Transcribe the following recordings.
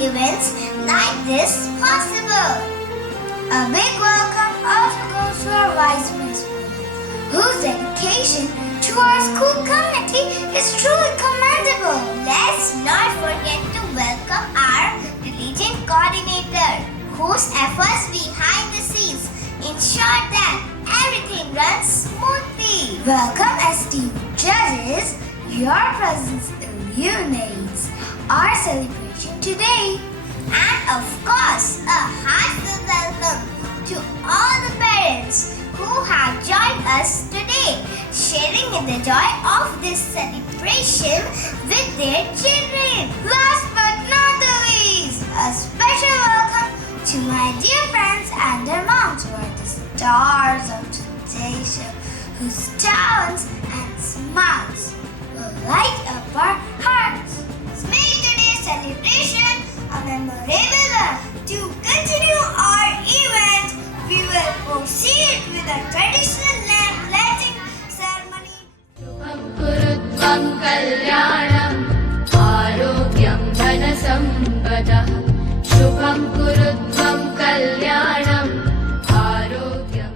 events like this possible. A big welcome also goes to our Vice Principal, whose dedication to our school community is truly commendable. Let's not forget to welcome our religion coordinator, whose efforts behind the scenes ensure that everything runs smoothly. Welcome esteemed judges. Your presence illuminates our celebration today. And of course, a heartfelt welcome to all the parents who have joined us today, sharing in the joy of this celebration with their children. Last but not the least, a special welcome to my dear friends and their moms, who are the stars of today's show, whose talents and smiles will light up our hearts. Make today's celebration a memorable one. To continue our event, we will proceed with a traditional lamp lighting ceremony. Kurutvam kalyanam arogyam dhanasampadah. Shubham kurutvam kalyanam arogyam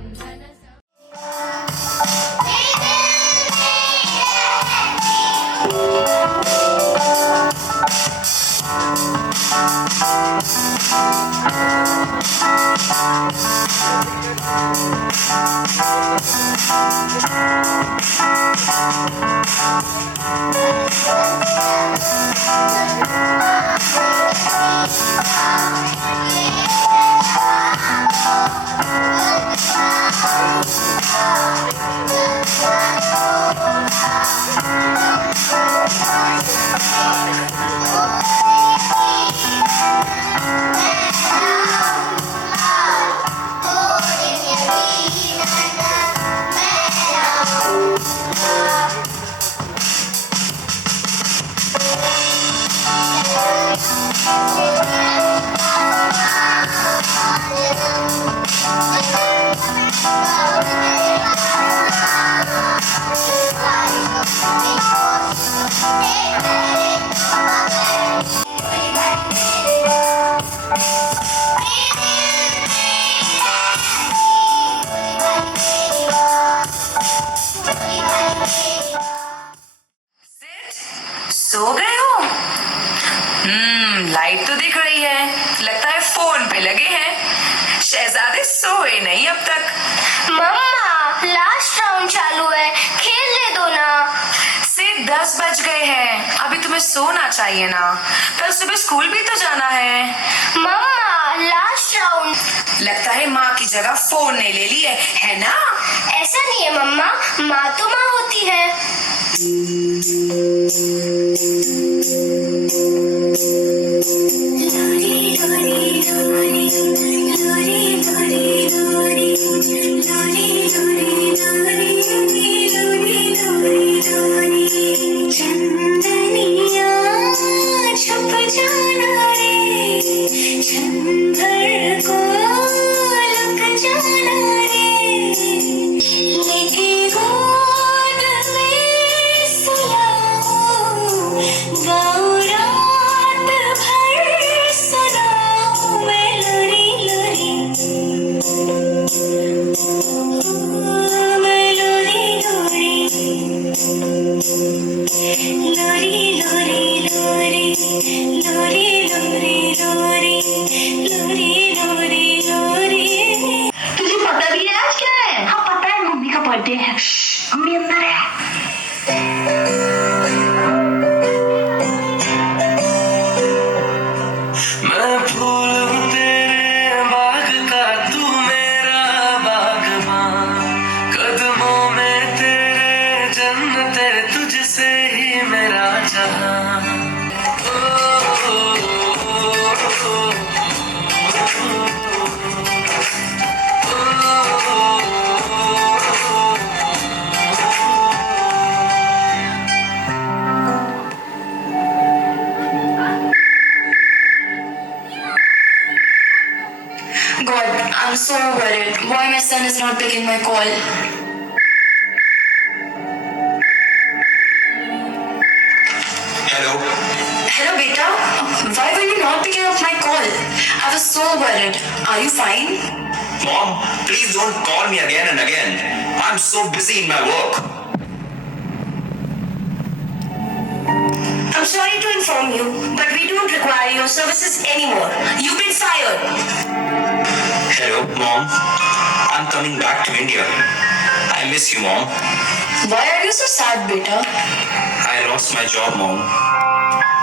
सो गए हो? Light तो दिख रही है, लगता है phone पे लगे हैं। शहजादे सोए नहीं अब तक। मम्मा, लास्ट राउंड चालू है, खेलने दो ना। सिर्फ 10 बज गए हैं, अभी तुम्हें सोना चाहिए ना, कल सुबह स्कूल भी तो जाना है। मम्मा, लास्ट राउंड। लगता है माँ की जगह फोन ने ले ली है ना? ऐसा नहीं है मम्मा, माँ तो माँ होती है। चंदनिया छुप जाना रे, चंदर को लग जाना रे, लेके गोद में सुलाऊं, गाऊं रात भर सुनाऊं मैं लोरी लोरी, मैं लोरी लोरी, लोरी लोरी लोरी, लोरी लोरी लोरी, लोरी लोरी लोरी। तुझे पता भी है आज क्या है? हाँ पता है, मम्मी का बर्थडे है। मम्मी अंदर है। मैं फूल हूँ तेरे बाग का, तू मेरा बागबान, कदमों में तेरे जन्नत है, तुझसे ही मेरा जहां। God, I'm so worried. Why my son is not picking my call? Hello Hello, beta. Why were you not not picking up my call. I was so worried. Are you fine? Mom, please don't call me again and again. I'm so busy in my work. I'm sorry to inform you, but we don't require your services anymore. You've been fired. Hello, Mom. I'm coming back to India. I miss you, Mom. Why are you so sad, beta? I lost my job, Mom.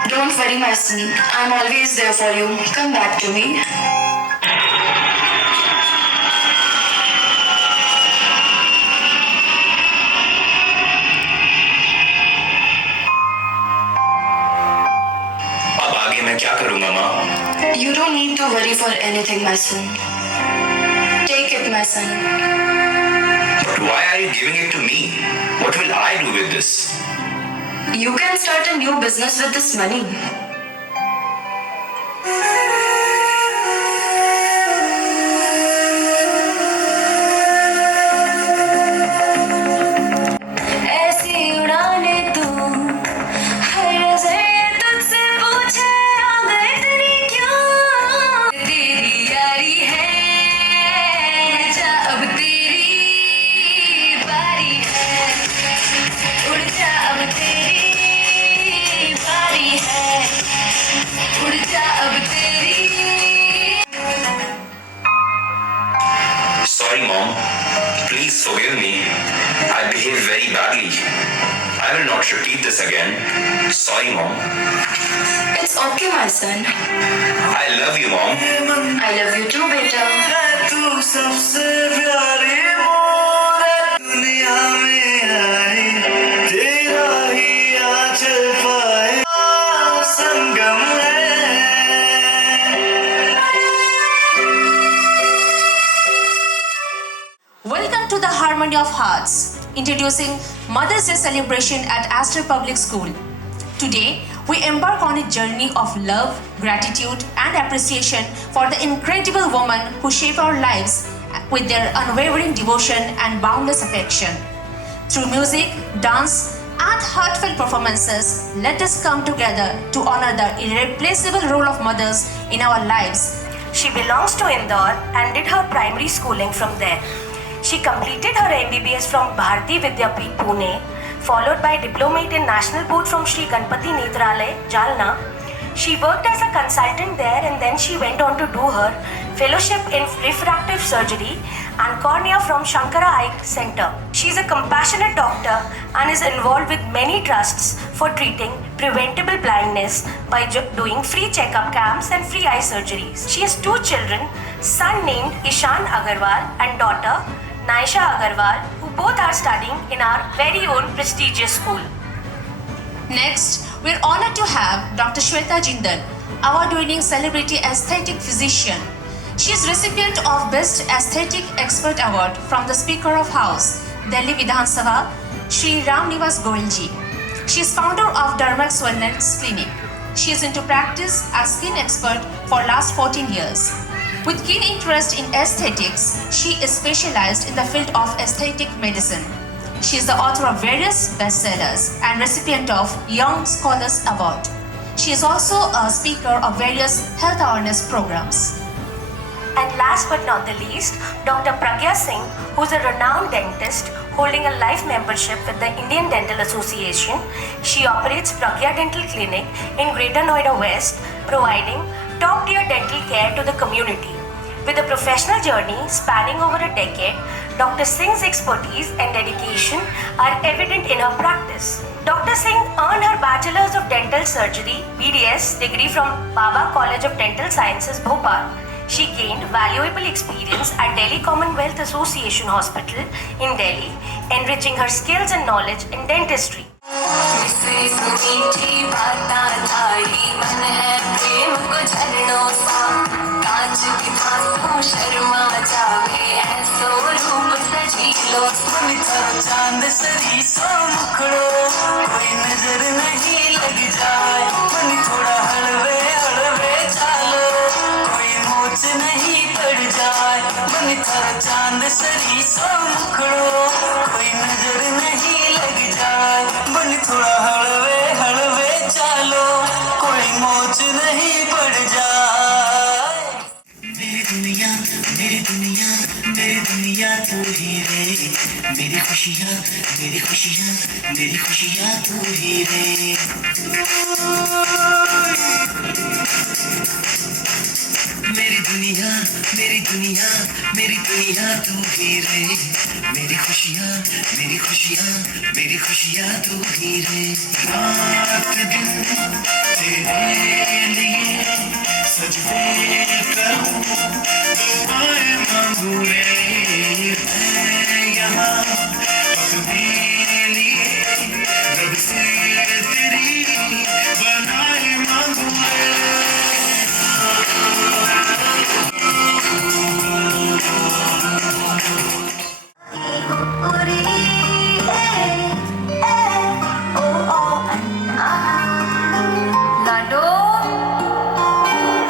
Don't worry, my son. I'm always there for you. Come back to me. अब आगे मैं क्या करूँगा, माँ? You don't need to worry for anything, my son. Take it, my son. But why are you giving it to me? What will I do with this? You can start a new business with this money. ऐसी उड़ाने तू हर नजर तुझसे पूछे आ गए तेरी क्यों तेरी यारी है जा अब तेरी बारी है उड़ जा अब तेरी बारी है उड़ जा अब तेरी Sorry, Mom. Please forgive me. I behaved very badly. I will not repeat this again. Sorry, Mom. It's okay, my son. I love you, Mom. I love you too, beta. तू सबसे प्यारी मोर दुनिया में आई तेरा ही आंचल पाए संगम है Welcome to the Harmony of Hearts, introducing Mother's Day celebration at Astor Public School. Today, we embark on a journey of love, gratitude, and appreciation for the incredible women who shape our lives with their unwavering devotion and boundless affection. Through music, dance, and heartfelt performances, let us come together to honor the irreplaceable role of mothers in our lives. She belongs to Indore and did her primary schooling from there. She completed her MBBS from Bharati Vidyapith, Pune, followed by Diplomate in National Board from Sri Ganpati Nethralaya, Jalna. She worked as a consultant there and then she went on to do her fellowship in refractive surgery and cornea from Shankara Eye Center. She is a compassionate doctor and is involved with many trusts for treating preventable blindness by doing free checkup camps and free eye surgeries. She has 2 children, son named Ishan Agarwal and daughter Naisha Agarwal, who both are studying in our very own prestigious school. Next, we're honored to have Dr. Shweta Jindal, award-winning celebrity aesthetic physician. She is recipient of Best Aesthetic Expert Award from the Speaker of House, Delhi Vidhan Sabha, Shri Ram Nivas Goyalji. She is founder of Dermax Wellness Clinic. She is into practice as skin expert for last 14 years. With keen interest in aesthetics, she is specialized in the field of aesthetic medicine. She is the author of various bestsellers and recipient of Young Scholars Award. She is also a speaker of various health awareness programs. And last but not the least, Dr. Pragya Singh, who is a renowned dentist holding a life membership with the Indian Dental Association. She operates Pragya Dental Clinic in Greater Noida West, providing top-tier dental care to the community. With a professional journey spanning over a decade, Dr. Singh's expertise and dedication are evident in her practice. Dr. Singh earned her Bachelor's of Dental Surgery (BDS) degree from Baba College of Dental Sciences, Bhopal. She gained valuable experience at Delhi Commonwealth Association Hospital in Delhi, enriching her skills and knowledge in dentistry. चांद सरी सो मुखड़ो कोई नजर नहीं लग जाए मन थोड़ा हलवे हलवे चालो कोई मोच नहीं पड़ जाए मन थोड़ा चांद सरी सो मुखड़ो कोई नजर नहीं लग जाए मन थोड़ा हलवे हलवे चालो कोई मोच नहीं पड़ जाए खुशियाँ तू ही रे, मेरी खुशियाँ, मेरी खुशियाँ, मेरी खुशियाँ तू ही रे। मेरी दुनिया, मेरी दुनिया, मेरी दुनिया तू ही रे, मेरी खुशियाँ, मेरी खुशियाँ, मेरी खुशियाँ तू ही रे। रात दिन तेरे लिए सजदे करूं, दुआएं मांगू रे, मैं यहाँ अपने लिए रब से तेरी बनाए मांगू रे। लाडो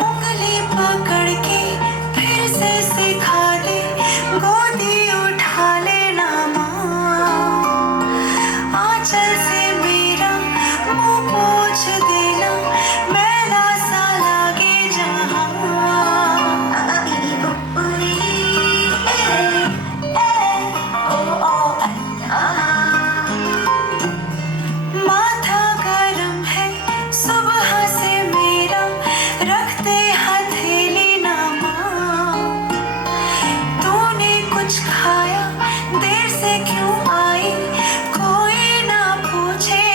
उंगली पकड़ के फिर से सिखा दे, गोदी उठा लेना माँ, आंचल से मेरा मुंह पोंछ देना, मैला सा लागे जहाँ। माथा गरम है सुबह से मेरा, रखते हथेली ना माँ, तूने कुछ खाया, देर से क्यों आई, कोई ना पूछे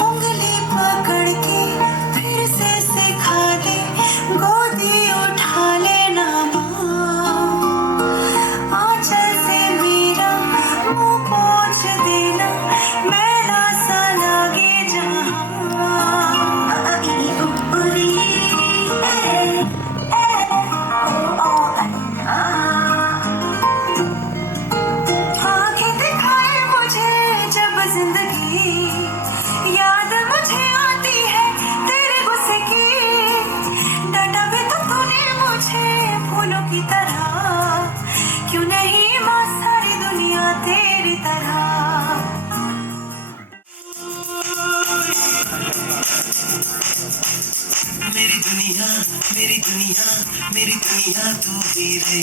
उंगली पकड़ के फिर से सिखा दे, गोदी उठा लेना माँ, आंचल से मेरा मुंह पोंछ देना, मैला सा लागे आंखें दिखाए मुझे जब जिंदगी, याद मुझे आती है तेरे गुस्से की, डांटा भी तो तूने मुझे फूलों की तरह, क्यों नहीं माँ सारी दुनिया तेरी तरह। मेरी दुनिया, मेरी दुनिया, मेरी दुनिया तू ही रे,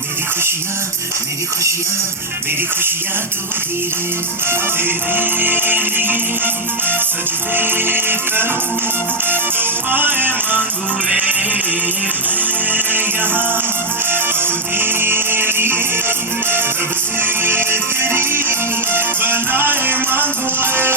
मेरी खुशियाँ, मेरी खुशियाँ, मेरी खुशियाँ तू ही रे। तेरे लिए सजदे करूं, दुआएं मांगू रे, मैं यहाँ अपने लिए रब से तेरी बनाए मांगू रे।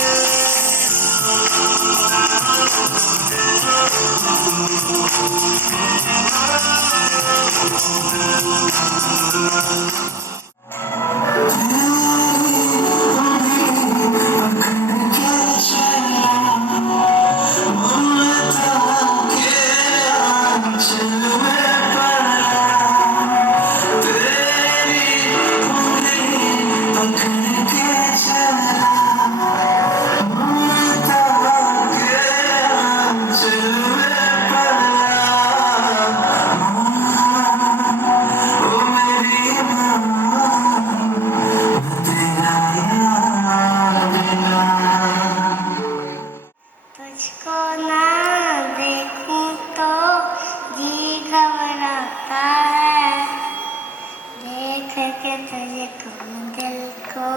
तुझको ना देखूं तो जी घबराता है, देख के तुझको दिल को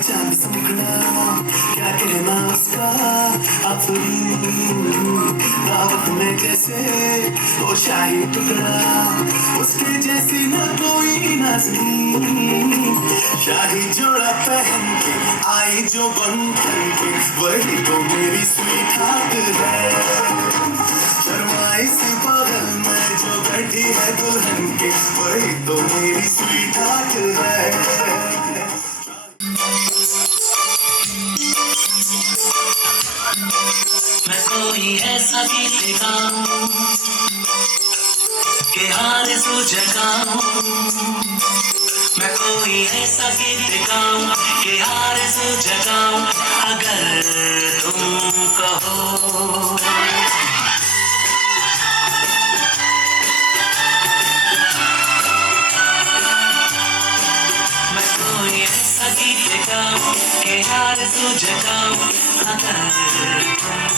चांद मुखड़ा क्या कहना उसका दावत में जैसे वो शाही टुकड़ा उसके जैसी न कोई नाज़नीन शाही जोड़ा पहन के आई जो बन के वही तो मेरी स्वीट हार्ट है शर्माई सी बगल में जो बैठी है दुल्हन के वही तो मेरी स्वीट हार्ट है मैं कोई ऐसा गीत गाऊं कि हाल जगाऊं मैं कोई ऐसा गीत गाऊं कि हाल जगाऊं अगर तुम कहो मैं कोई ऐसा गीत गाऊं कि हाल जगाऊं अगर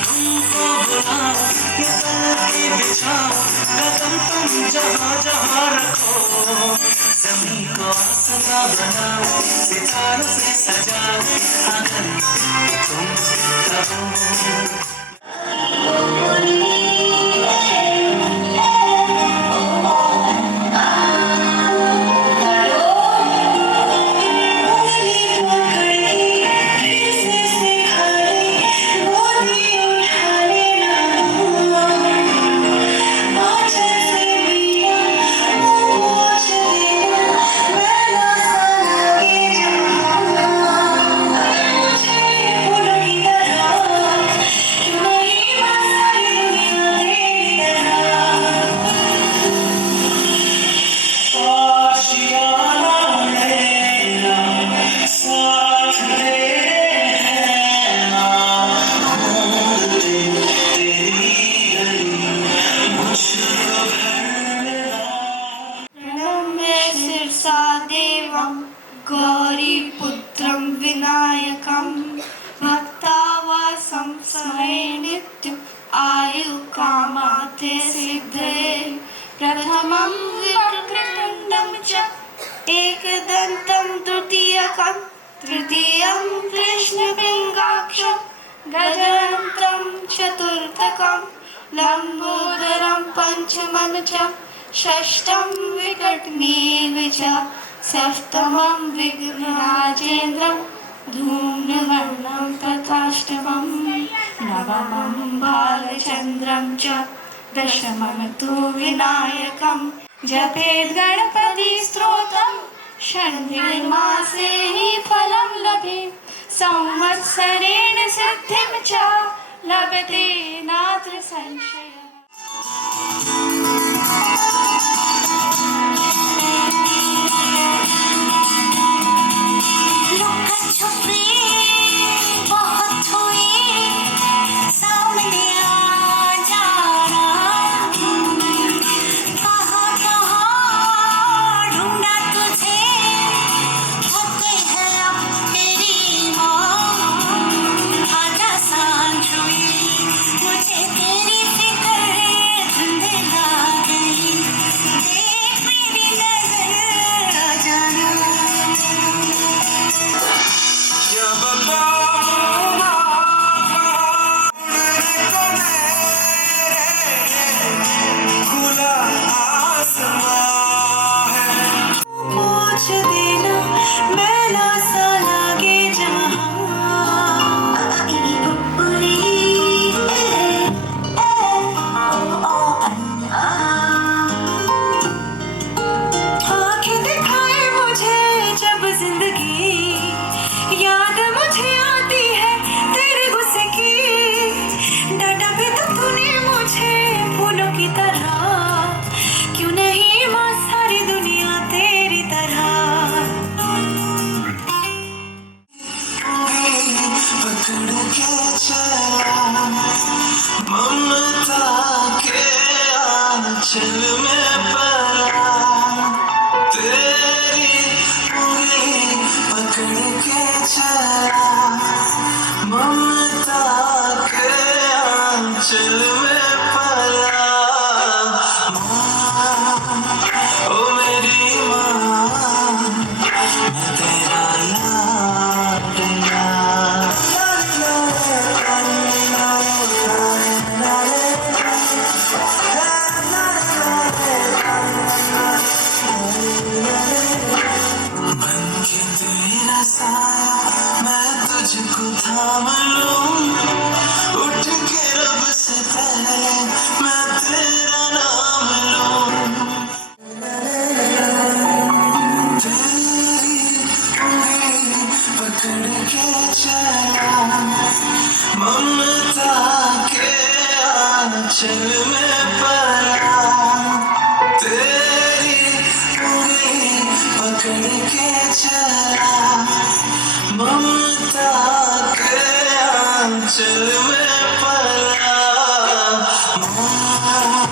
तुमको बुलाओ ये पलके बिछाओ कदम तुम जहाँ जहाँ रखो जमीन को आसमां बनाओ सितारों से सजाओ अगर तुम कहो गौरीपुत्रं विनायकं भक्तावासं समे नित्यम् आयुकामाते सिद्धे प्रथमं वक्रतुण्डं च एकदन्तं द्वितीयकं तृतीयं कृष्णपिङ्गाक्षं गजाननं चतुर्थकं लम्बोदरं पंचमं च षष्ठं विकटमेव च सप्तमं विघ्नराजेन्द्रं धूम्रवर्णं तथाष्टमं नवमं बालचन्द्रं च दशमं तु विनायकं जपेत् गणपतिस्तोत्रं षण्मासे हि फलं लभेत् संवत्सरेण सिद्धिं च लभते नात्र संशयः मुझे तेरी फिक्र आंचल में पला तेरी उंगली पकड़ के चला ममता के आंचल में पला माँ ओ मेरी माँ मैं तेरा लाडला बनके तेरा साया मैं तुझको थाम लूं उठ के रब से पहले मैं तेरा नाम लूं तेरी उंगली पकड़ के चला ममता के आंचल में पला तेरी उंगली पकड़ के चला ममता के आंचल में पला माँ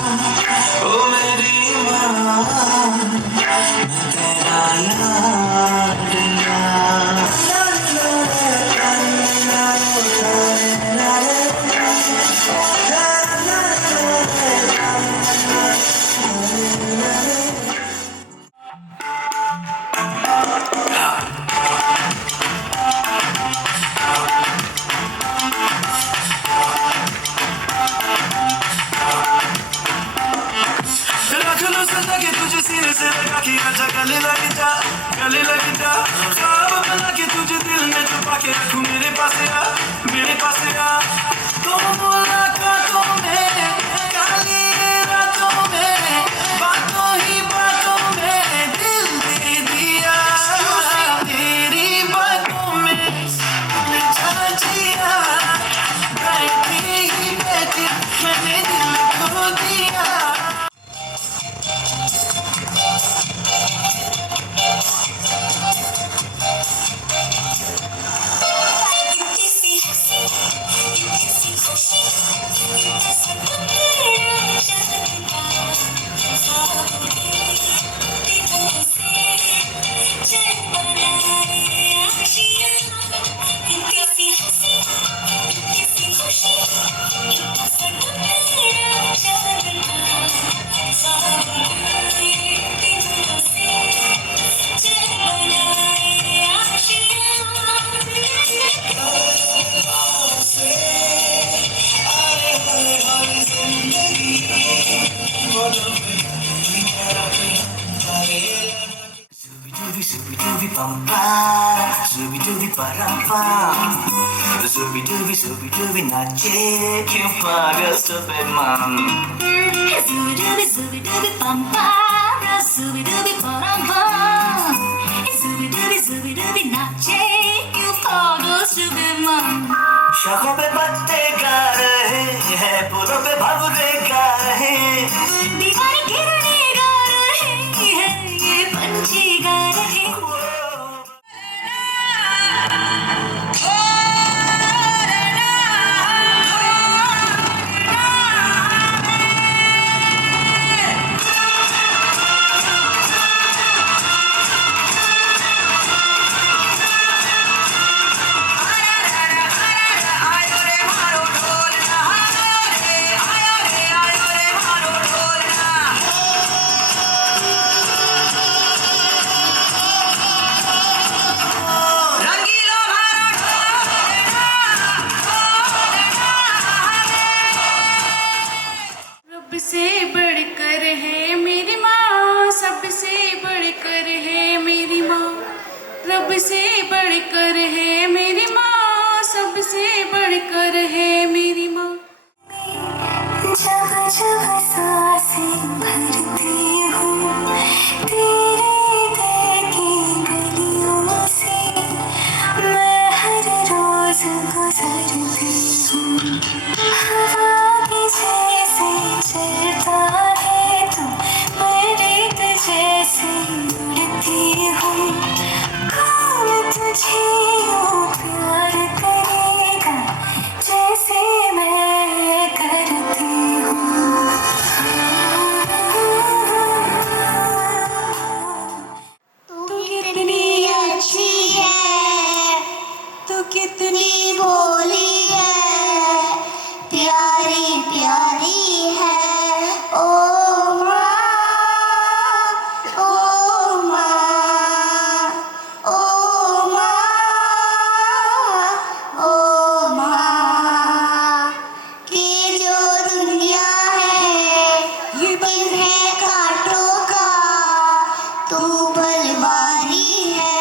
ओ मेरी माँ मैं तेरा लाडला रख लो सदा के तुझे सीने से लगा के आजा गले लग जा ख्वाब बना के तुझे दिल में छुपा के रखूं मेरे पास आ तो मुलाकातों में काली रातों में बातों ही बातों में दिल दे दिया तेरी बातों में उलझा जिया बैठे ही बैठे मैंने दिल खो दिया Zooby-dooby bum-ba, zooby-dooby ba-ram-bam, zooby-dooby नाचे क्यों पागल सुबेमान Zooby-dooby bum-ba, zooby-dooby ba-ram-bam, zooby-dooby नाचे क्यों पागल सुबेमान शाखों पे पत्ते गा रहे हैं फूलों पे भंवरे गा रहे दीवारें गिरने गा रहे हैं ये पंछी गा रहे सबसे बढ़कर है मेरी माँ सबसे बढ़कर है मेरी माँ रब से बढ़कर है मेरी माँ सबसे बढ़कर है मेरी माँ जब जब सांसें भरती हूँ तेरे दिल की गलियों से मैं हर रोज गुजरती हूँ हवा की जैसे चलता है तो मैं रेत जैसे उड़ती हूँ कौन तुझे यूँ प्यार करेगा जैसे प्यारी है। ओ माँ, ओ माँ, ओ माँ, ओ माँ, कि जो दुनिया है ये इन्हें कांटों का तू बलवारी है।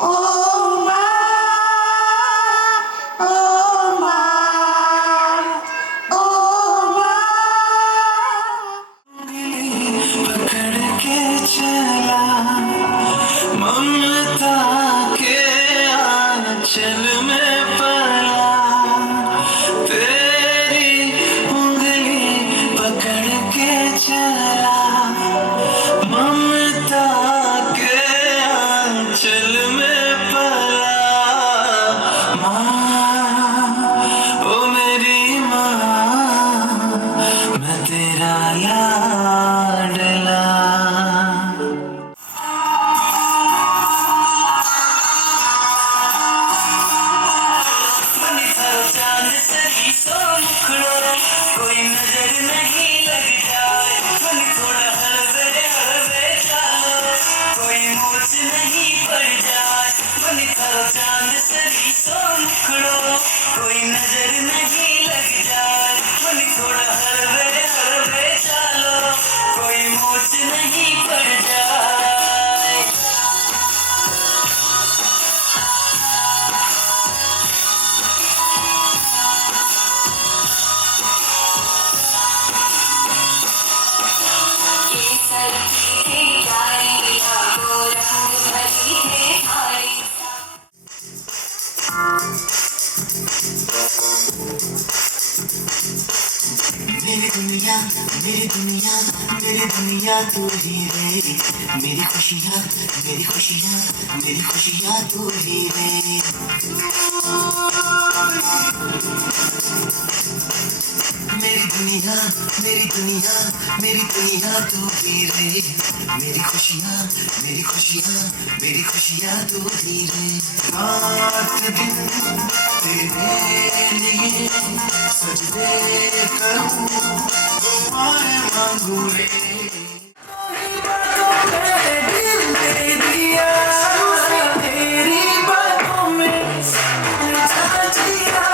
ओ माँ, ओ माँ, ओ माँ। पकड़ के चला ममता के आंचल में पला, तेरी उंगली पकड़ के चला ममता के आंचल में पला। माँ, ओ मेरी माँ, मैं तेरा लाडला। मनी थारो चांद सरी सो मुखड़ो, कोई नजर नहीं लग जाए। मनी थोड़ा हलवे हलवे चालो, कोई मोच नहीं पड़ जाए। मनी थारो चांद सरी सो मुखड़ो, कोई नजर नहीं लग जाए। मनी थोड़ा हलवे हलवे चालो, कोई मोच नहीं पड़ जाए। केसर की थी डालियाँ, वो रंग भरी है साड़ी। मेरी दुनिया, मेरी दुनिया, मेरी दुनिया तू ही रे। मेरी खुशियाँ, मेरी खुशियाँ, मेरी खुशियाँ तू ही रे। मेरी दुनिया, मेरी दुनिया, मेरी दुनिया तू ही रे। मेरी खुशियाँ, मेरी खुशियाँ, मेरी खुशियाँ तू ही रे। रात दिन तेरे लिए सजदे करूं, दुआएं मांगू रे। दिल दे दिया तेरी बातों में उलझा दिया।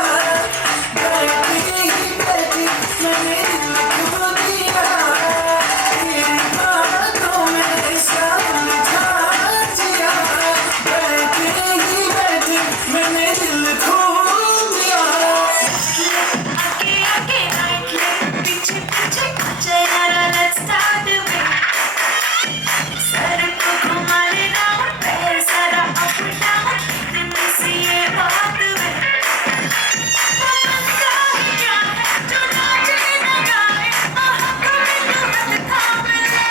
बैठी ही बैठी मैंने दिल खो दिया, तेरी बातों में ऐसा उलझा दिया। बैठी ही बैठी मैंने दिल खो दिया। आगे आगे राइट लेफ्ट पीछे पीछे चला let's start the way. Sir को घुमा ले राउंड, पैर सारा अप डाउन, दिन से ये बात वे। बंदा क्या है जो नाचे ना गाए, कभी तो हाथ थाम ले,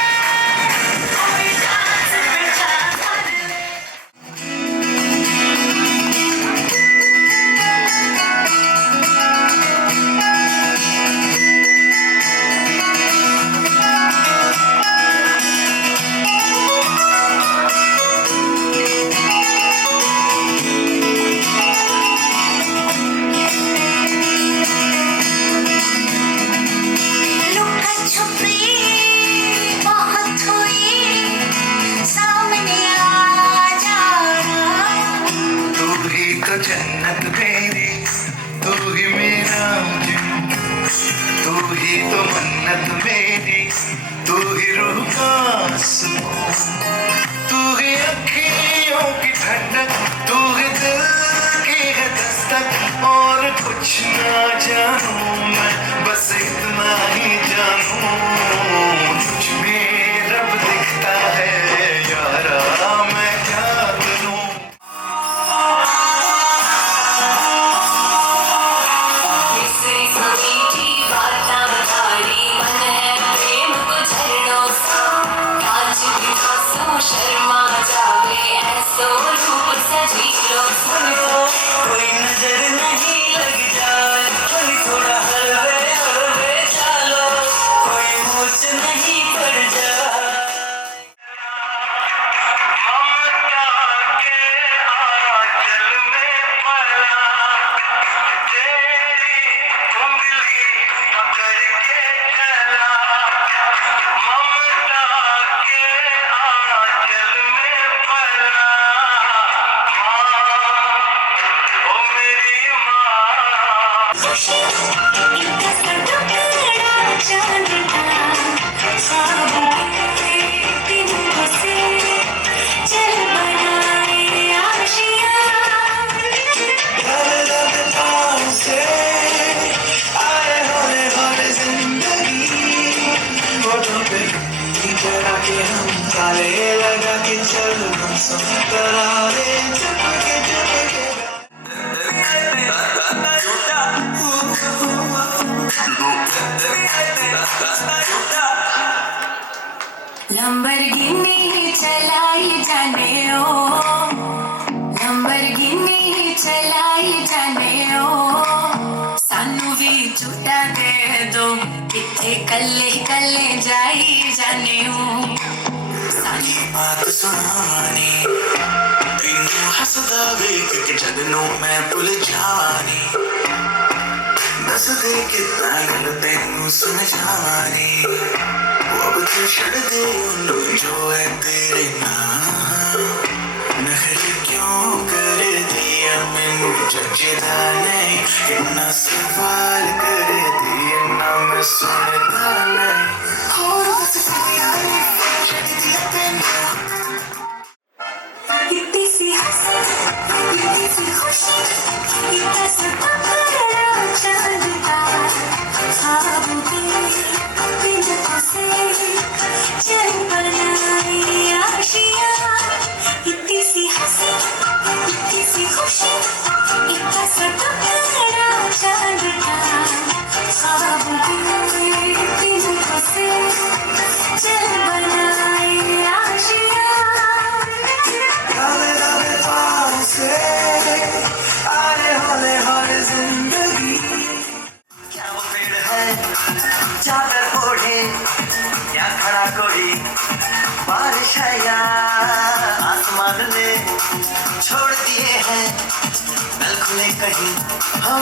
कोई डांस पे चांस कर ले। लुका छुपी बहुत हुई, सामने आ जाना। तू ही तो जन्नत मेरी, तू ही मेरा जिन, तू ही तो मन्नत मेरी, तू ही रूह का सुकून, तू ही अखियों की ठंडक, तू ही दिल की है दस्तक। और कुछ ना जानूं मैं, बस इतना ही जानूं, तुझ में रब दिखता है यारा, मैं क्या करूं। किसी मीठी बातें बतारी, मन है प्रेम को झरनों सा। कांच भी आंसू शर्मा जावे, ऐसो रूप सजीलो सा। कोई नजर नहीं लग जाए, थोड़ा काले लगा के चल गुमसुम करारे चुपके चुपके लंबरगिनी चलाई जाने ओ, लंबरगिनी चलाई जाने ओ, सानू भी झूठा दे दो किथे कल्ले कल्ले जाई जाने ओ। सानी बात सुनानी तेनू हसदा वेख के जग नू मैं भुल जानी दस दे कितना गल तेनू समझानी अब तू छड़ दे उन्नू जो है तेरे नाम नखर क्यों कर दिया मैनू जचदा नहीं इतना सवाल कर दिया ना मैं सुनता नहीं और बस प्यारे दिया तेनू इतनी सी हंसी इतनी सी खुशी इतना सपना चांद का ख्वाबों के बिंदुओं से चल बनाई आशियाँ इतनी सी हंसी इतनी सी खुशी इतना सपना चांद का ख्वाबों के बिंदुओं से चल बनाई आशियाँ डाले डाले पाँव से आए हौले हौले जिंदगी क्या वो पेड़ है चादर ओढ़े या खड़ा कोई बारिश है या आसमान ने छोड़ दिए हैं नल खुले कहीं हो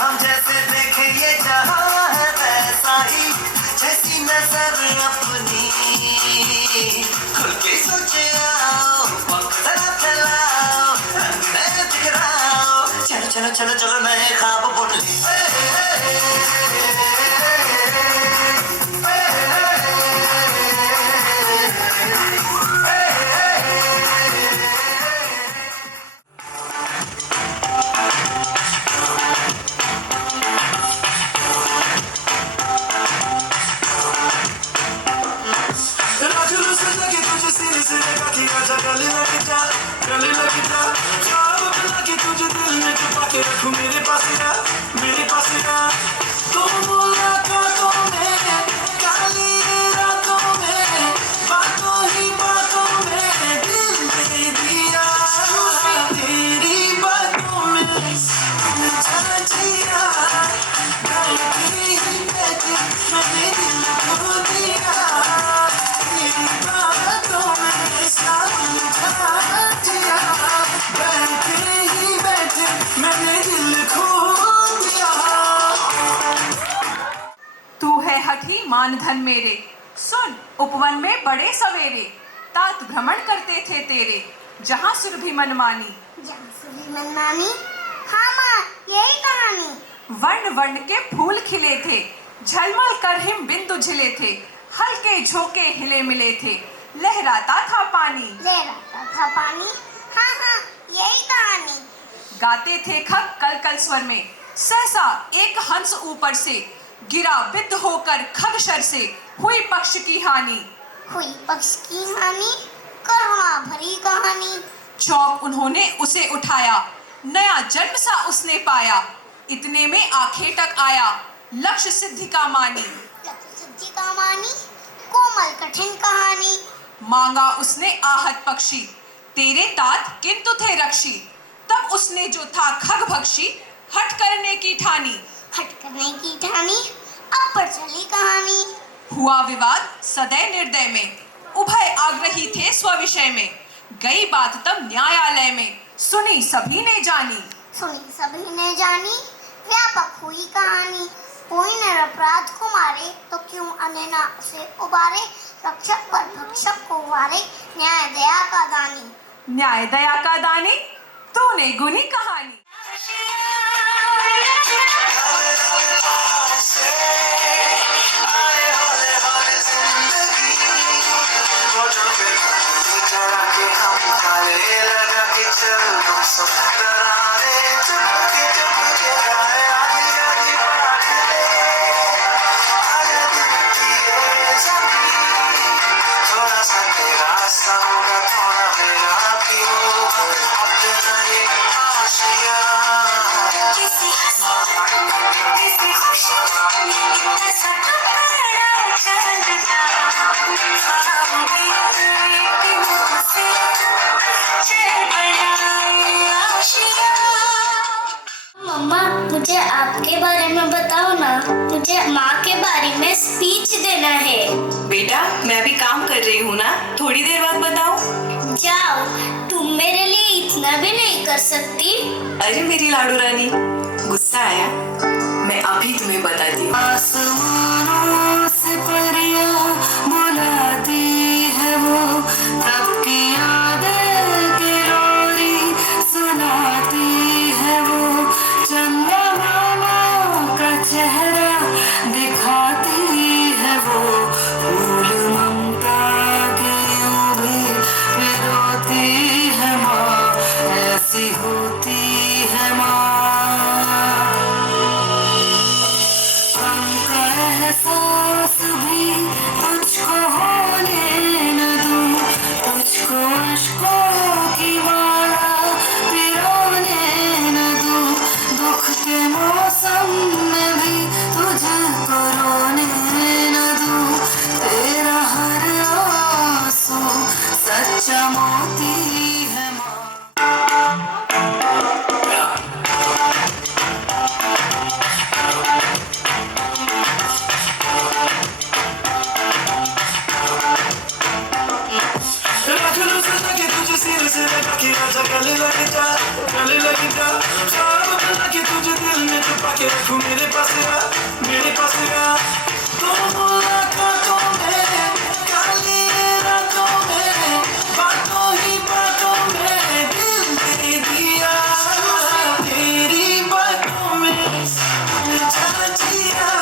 हम जैसे देखे ये जहाँ है वैसा ही जैसी नजर अपनी खुल के सोचे आओ जरा फैलाओ मैं दिखराओ चलो चलो चलो चलो नए ख्वाब बुन ले गले लग जा ख्वाब बना के तुझे दिल में छुपा के रखूं मेरे पास आ तो मुलाकातों में काली रातों में बातों ही बातों में दिल दे दिया तेरी बातों में उलझा जिया बैठे ही बैठे मैंने दिल खो दिया तेरी बातों में सब उलझा जिया बैठे ही बैठे मैंने दिल खो दिया। तू है हठी मानधन मेरे, सुन उपवन में बड़े सवेरे, तात भ्रमण करते थे तेरे, जहाँ सुरभि मनमानी। जासुरी मनमानी, हाँ माँ यही कहानी। वर्ण वर्ण के फूल खिले थे, झलमल कर हिम बिंदु झिले थे, हल्के झोंके हिले मिले थे, लहराता था पानी। लहराता था पानी, हाँ हाँ यही कहानी। गाते थे खग कल कल स्वर में, सहसा एक हंस ऊपर से गिरा बिद्ध होकर खग शर से, हुई पक्ष की हानि। हुई पक्ष की हानि, करुणा भरी कहानी। चौक उन्होंने उसे उठाया, नया जन्म सा उसने पाया, इतने में आंखें तक आया, लक्ष्य सिद्धि का मानी। लक्ष्य सिद्धि का मानी, कोमल कठिन कहानी। मांगा उसने आहत पक्षी, तेरे तात किंतु थे रक्षी, तब उसने जो था खग भक्षी, हट करने की ठानी। हट करने की ठानी, अब पर चली कहानी। हुआ विवाद सदैव निर्दय में, उभय आग्रही थे स्वविषय में, गई बात तब न्यायालय में, सुनी सभी ने जानी। सुनी सभी ने जानी, व्यापक हुई कहानी। कोई निरपराध को मारे तो क्यों अनैना उसे उबारे, रक्षक पर भक्षक को वारे, न्याय दया का दानी। न्याय दया का दानी, तूने गुनी कहानी। थोड़ा सा तेरा स्पीच देना है। बेटा मैं भी काम कर रही हूँ ना, थोड़ी देर बाद बताओ। जाओ, तुम मेरे लिए इतना भी नहीं कर सकती? अरे मेरी लाडू रानी, गुस्सा आया? मैं अभी तुम्हें बताती हूँ। आसमानों से परियां बुलाती है वो, तब की यादें की लोरी सुनाती है वो, चंद्रमा का चेहरा दिखाती है वो, फूल ममता की यूं भी पिरोती है माँ, ऐसी होती है माँ। हमका एहसास भी तुझको होने न दूं, तुझको अश्कों की माला पिरोने न दूं, दुख के मौसम में भी तुझको रोने न दूं, तेरा हर आंसू सच्चा मोती है माँ। रखलू सजा के तुझे सिर से लगा के आजा गले लग जा, गले लग जा, ख्वाब बना के तुझे दिल में छुपा के रखूं, मेरे पास आ, मेरे पास आ। तो मुलाकातों में, काली रातों में, बातों ही बातों में दिल दे दिया, तेरी बातों में समझा जिया,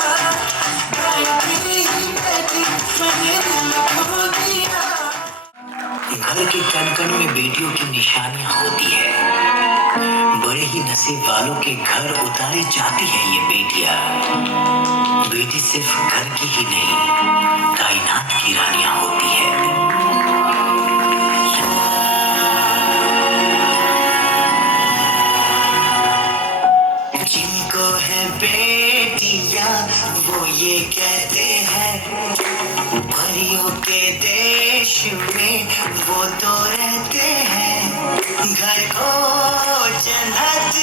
बैठी ही बैठी मैंने दिल खो दिया। घर के कण कण में बेटियों की निशानियां होती है, बड़े ही नसीब वालों के घर उतारी जाती है ये बेटियां। बेटी सिर्फ घर की ही नहीं, कायनात की रानियां होती है। जिनको है बेटियां वो ये कहते हैं, परियों के देश में वो तो रहते हैं, घर को जन्नत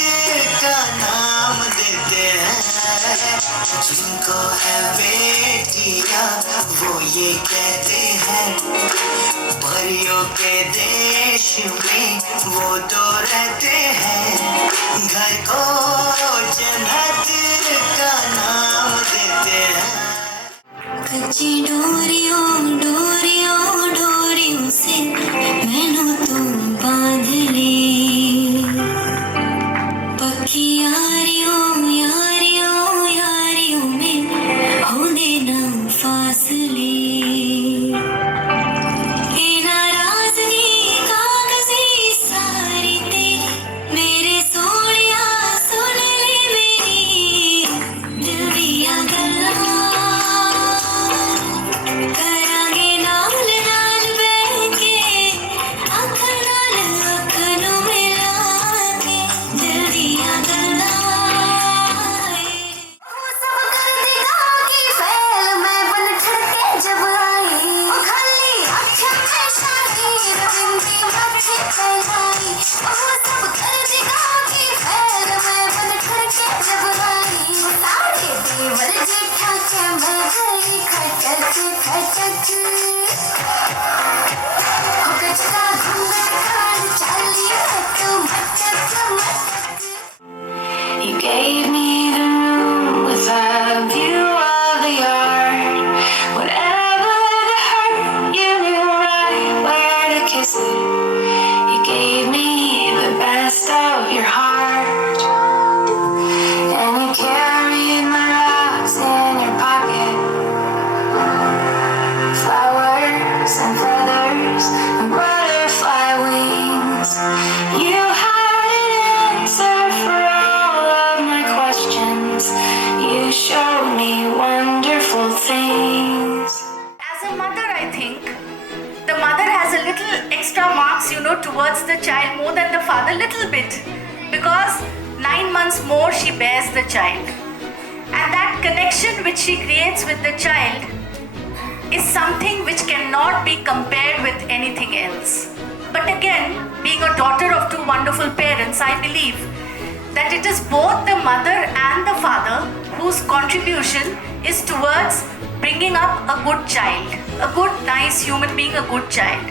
का नाम देते हैं। जिनको है बेटियां वो ये कहते हैं, परियों के देश में वो तो रहते हैं, घर को जन्नत का नाम देते हैं। कच्ची डोरियों डोरियों डोरियों से मैनू तू बांध ले, पक्की यारियों यारियों यारियों में होंदे ना फासले, ए नाराज़गी कागज़ी सारी तेरी, मेरे सोनिया सुन ले मेरी दिल दिया गल्लां, करांगे नाल नाल बैठ के, अख नाल अख नूं मिला के, दिल दिया गल्लां। वो सब कर देगा कि फैल मैं बन ठड़के जब आई, वो खाली आँखें में शाही रविंदी मच्छी फैलाई, वो सब कर देगा कि फैल मैं बन ठड़के जब आई, वो सारे देवर जेठा के मैं गई खटक खटक, हो गजका घूंघट कान चाली मटक मटक मटक। You gave me the room with a view of the yard. Whatever the hurt, you knew right where to kiss it. You gave me the best of your heart, and you carried my rocks in your pocket. Flowers and feathers and butterfly wings. You had an answer for all of my questions. You showed me wonderful things. As a mother, I think the mother has a little extra marks, towards the child more than the father, little bit, because 9 months more she bears the child, and that connection which she creates with the child is something which cannot be compared with anything else. But again, being a daughter of two wonderful parents, I believe that it is both the mother and the father whose contribution is towards bringing bringing up a good child, a good, nice human being, a good child.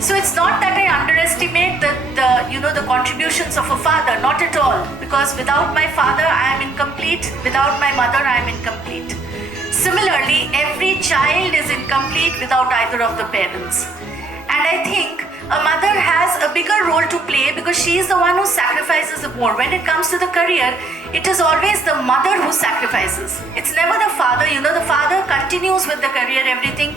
So it's not that I underestimate the contributions of a father, not at all. Because without my father, I am incomplete. Without my mother, I am incomplete. Similarly, every child is incomplete without either of the parents. And I think a mother has a bigger role to play because she is the one who sacrifices more. When it comes to the career, it is always the mother who sacrifices. It's never the father. The father continues with the career, everything.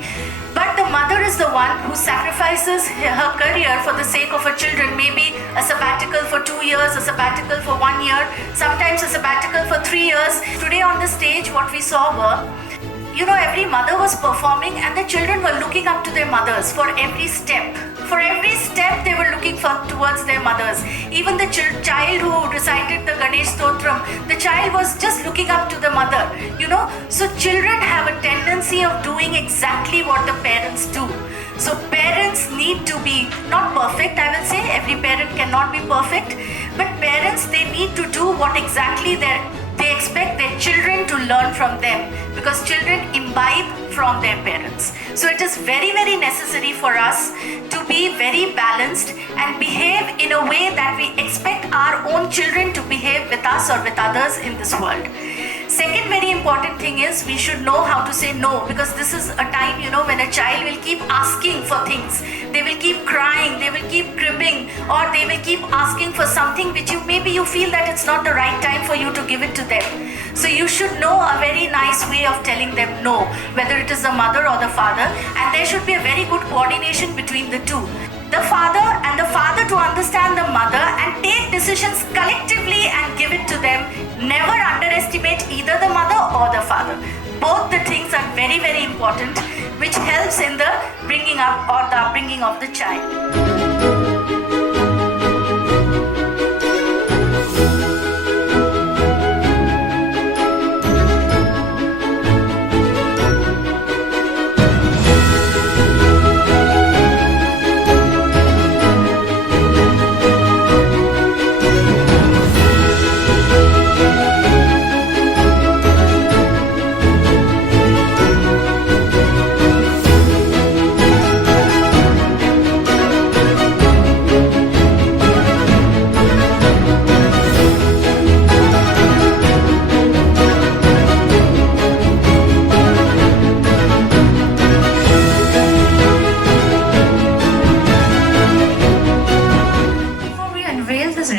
But the mother is the one who sacrifices her career for the sake of her children. Maybe a sabbatical for 2 years, a sabbatical for 1 year, sometimes a sabbatical for 3 years. Today on the stage, what we saw were, every mother was performing and the children were looking up to their mothers for every step. For every step, they were looking towards their mothers. Even the child who recited the Ganesh Stotram, the child was just looking up to the mother, So children have a tendency of doing exactly what the parents do. So parents need to be not perfect, I will say. Every parent cannot be perfect. But parents, they need to do what exactly they expect their children to learn from them, because children imbibe from their parents. So it is very, very necessary for us to be very balanced and behave in a way that we expect our own children to behave with us or with others in this world. Second very important thing is we should know how to say no, because this is a time, when a child will keep asking for things. They will keep crying, they will keep cribbing, or they will keep asking for something which maybe you feel that it's not the right time for you to give it to them. So you should know a very nice way of telling them no, whether it is the mother or the father, and there should be a very good coordination between the two. The father to understand the mother and take decisions collectively and give it to them. Never underestimate either the mother or the father. Both the things are very, very important, which helps in the bringing up or the upbringing of the child.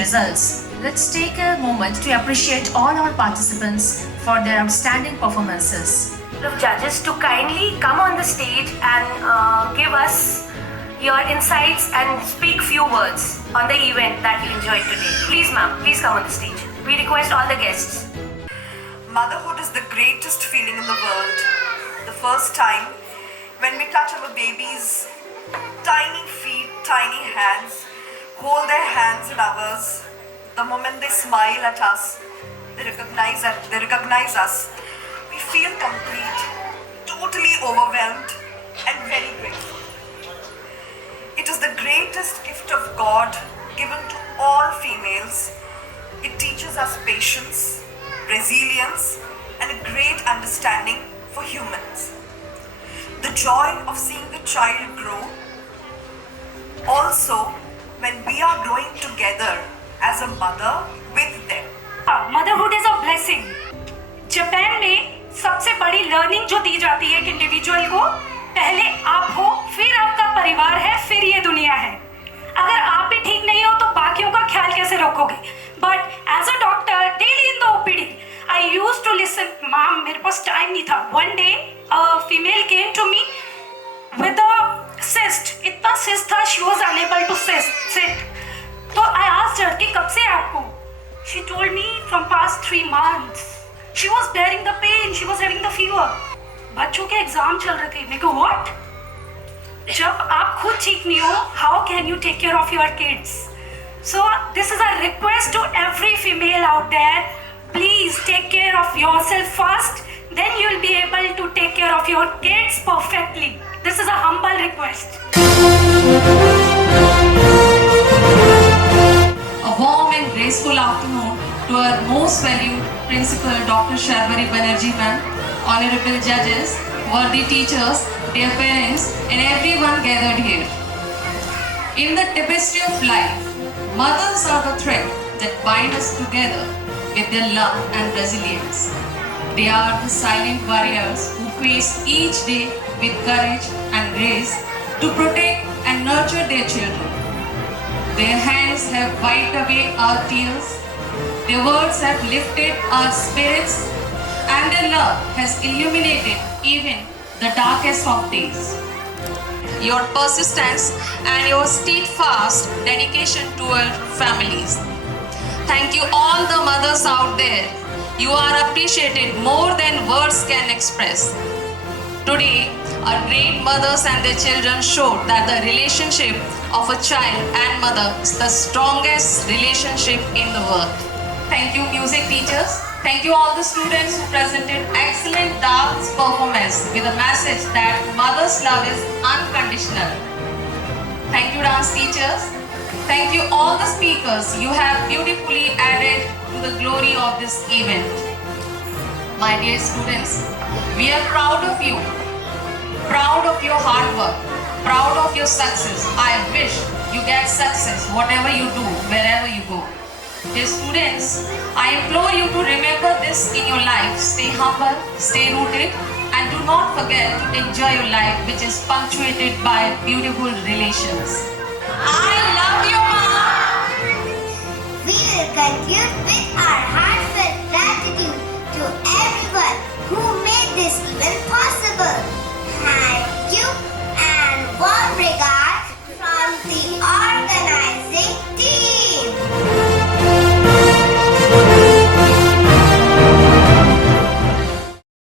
Results. Let's take a moment to appreciate all our participants for their outstanding performances. The judges to kindly come on the stage and give us your insights and speak few words on the event that you enjoyed today. Please, ma'am, please come on the stage. We request all the guests. Motherhood is the greatest feeling in the world. The first time when we touch our babies' tiny feet, tiny hands, hold their hands in ours. The moment they smile at us, they recognize us. We feel complete, totally overwhelmed, and very grateful. It is the greatest gift of God given to all females. It teaches us patience, resilience, and a great understanding for humans. The joy of seeing the child grow. Also, when we are growing together as a mother with them. Motherhood is a blessing. Japan में सबसे बड़ी learning जो दी जाती है एक individual को, पहले आप हो, फिर आपका परिवार है, फिर ये दुनिया है. अगर आप भी ठीक नहीं हो तो बाकियों का ख्याल कैसे रखोगे? But as a doctor, daily in the OPD, I used to listen. Mom, मेरे पास टाइम नहीं था. One day, a female came to me with a cyst. इतना cyst था, she was unable to sit. तो I asked her कि कब से आपको? She told me from past 3 months. She was bearing the pain. She was having the fever. बच्चों के exam चल रहे थे. मैं कहा what? जब आप खुद ठीक नहीं हो, how can you take care of your kids? So this is a request to every female out there. Please take care of yourself first. Then you will be able to take care of your kids perfectly. This is a humble request. A warm and graceful afternoon to our most valued Principal Dr. Sharbari Banerjee ma'am, honorable judges, worthy teachers, dear parents, and everyone gathered here. In the tapestry of life, mothers are the thread that bind us together with their love and resilience. They are the silent warriors who face each day with courage and grace to protect and nurture their children. Their hands have wiped away our tears, their words have lifted our spirits, and their love has illuminated even the darkest of days. Your persistence and your steadfast dedication to our families. Thank you all the mothers out there. You are appreciated more than words can express. Today, our great mothers and their children showed that the relationship of a child and mother is the strongest relationship in the world. Thank you, music teachers. Thank you all the students who presented excellent dance performance with a message that mother's love is unconditional. Thank you, dance teachers. Thank you all the speakers. You have beautifully added to the glory of this event. My dear students, we are proud of you, proud of your hard work, proud of your success. I wish you get success whatever you do, wherever you go. Dear students, I implore you to remember this in your life. Stay humble, stay rooted, and do not forget to enjoy your life, which is punctuated by beautiful relations. I love